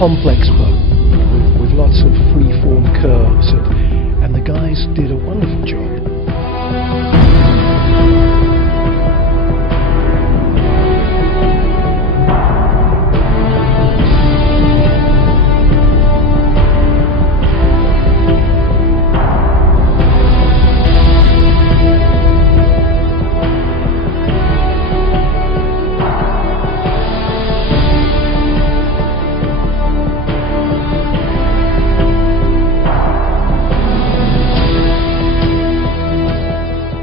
complex boat with lots of free-form curves, and the guys did a wonderful job.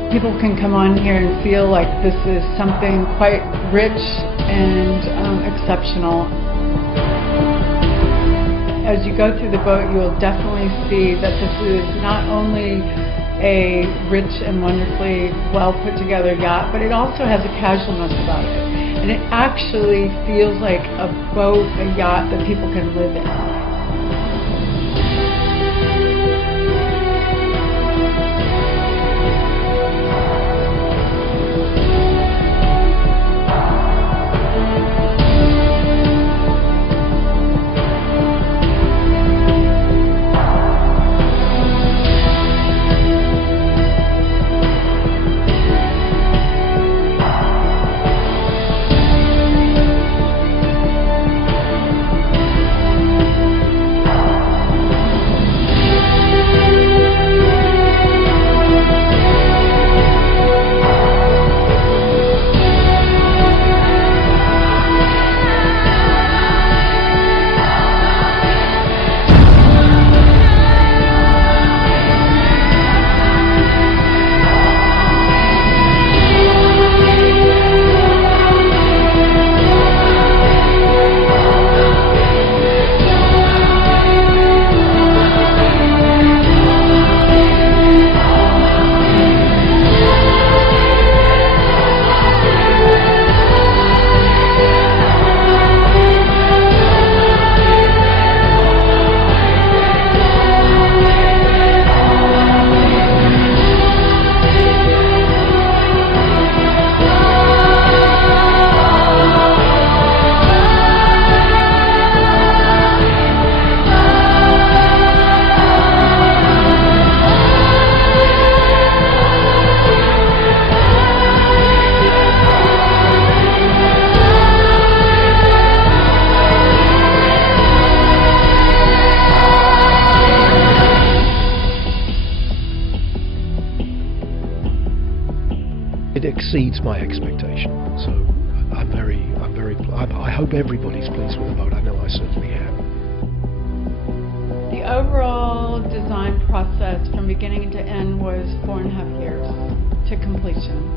People can come on here and feel like this is something quite rich and exceptional. As you go through the boat, you will definitely see that this is not only a rich and wonderfully well put together yacht, but it also has a casualness about it. And it actually feels like a boat, a yacht that people can live in. It exceeds my expectation, so I hope everybody's pleased with the boat. I know I certainly am. The overall design process from beginning to end was 4.5 years to completion.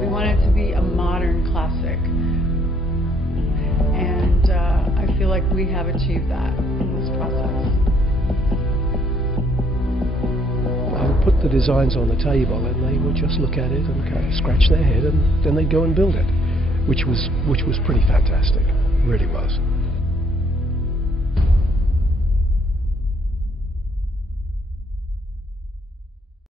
We want it to be a modern classic, and I feel like we have achieved that in this process. I would put the designs on the table and they would just look at it and kind of scratch their head, and then they'd go and build it, which was pretty fantastic, really was.